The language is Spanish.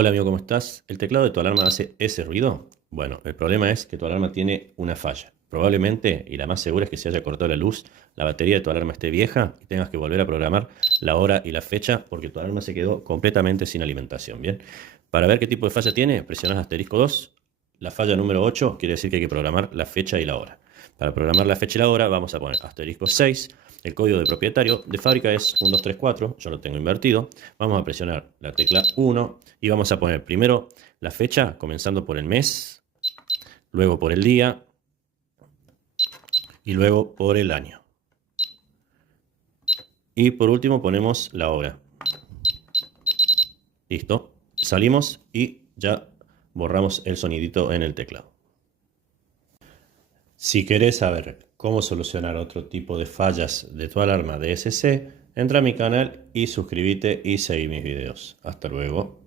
Hola amigo, ¿cómo estás? ¿El teclado de tu alarma hace ese ruido? Bueno, el problema es que tu alarma tiene una falla. Probablemente, y la más segura es que se haya cortado la luz, la batería de tu alarma esté vieja y tengas que volver a programar la hora y la fecha porque tu alarma se quedó completamente sin alimentación. Bien, para ver qué tipo de falla tiene, presionas asterisco 2. La falla número 8 quiere decir que hay que programar la fecha y la hora. Para programar la fecha y la hora vamos a poner asterisco 6. El código de propietario de fábrica es 1234, yo lo tengo invertido. Vamos a presionar la tecla 1 y vamos a poner primero la fecha, comenzando por el mes, luego por el día y luego por el año. Y por último ponemos la hora. Listo. Salimos y ya borramos el sonidito en el teclado. Si querés saber cómo solucionar otro tipo de fallas de tu alarma DSC, entra a mi canal y suscríbete y seguí mis videos. Hasta luego.